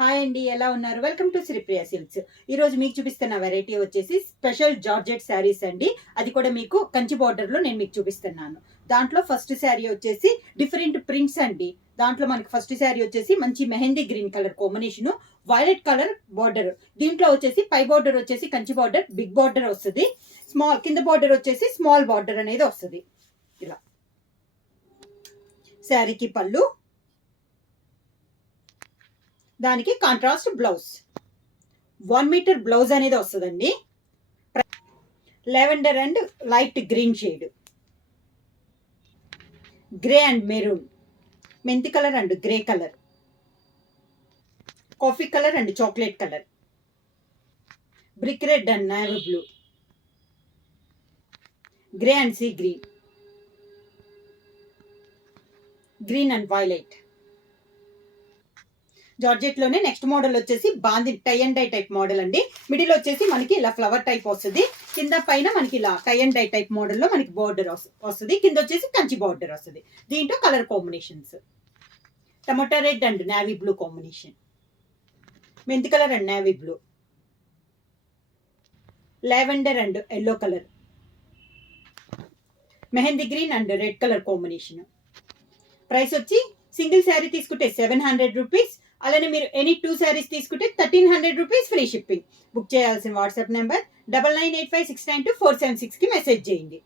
Hi అండి, ఎలా ఉన్నారు? Welcome to Sripriya silks. ఈ రోజు మీకు చూపిస్తున్న వెరైటీ వచ్చేసి స్పెషల్ జార్జెట్ శారీస్ అండి. అది కూడా మీకు కంచి బార్డర్ లో నేను మీకు చూపిస్తున్నాను. దాంట్లో ఫస్ట్ శారీ వచ్చేసి డిఫరెంట్ ప్రింట్స్ అండి. దాంట్లో మనకి ఫస్ట్ శారీ వచ్చేసి మంచి mehndi green colour combination, violet colour border. దీంట్లో వచ్చేసి పై బార్డర్ వచ్చేసి కంచి బార్డర్ బిగ్ బార్డర్ వస్తుంది. స్మాల్ కింద బార్డర్ వచ్చేసి స్మాల్ బార్డర్ అనేది వస్తుంది. ఇలా శారీకి పళ్ళు, దానికి కాంట్రాస్ట్ బ్లౌజ్ 1 మీటర్ బ్లౌజ్ అనేది వస్తుందండి. Lavender and light green shade, grey and maroon, మెంతి colour and grey colour, coffee colour and chocolate colour, brick red and navy blue, grey and sea green, green and violet. Georgette లోనే next model వచ్చేసి బాంది tie and dye type model అండి. Middle వచ్చేసి మనకి ఇలా flower type వస్తుంది. కింద పైన మనకి ఇలా టై అండ్ డై టైప్ మోడల్లో మనకి బార్డర్ వస్తుంది. కింద వచ్చేసి కంచి బార్డర్ వస్తుంది. దీంట్లో colour combinations tomato red and navy blue combination, మెంతి colour and navy blue, lavender and yellow colour, mehndi green and red colour combination. Price వచ్చి సింగిల్ శారీ తీసుకుంటే 700 రూపీస్. అలానే మీరు ఎనీ 2 శారీస్ తీసుకుంటే 1300 రూపీస్ ఫ్రీ షిప్పింగ్. బుక్ చేయాల్సిన వాట్సాప్ నెంబర్ 9985692476కి మెసేజ్ చేయండి.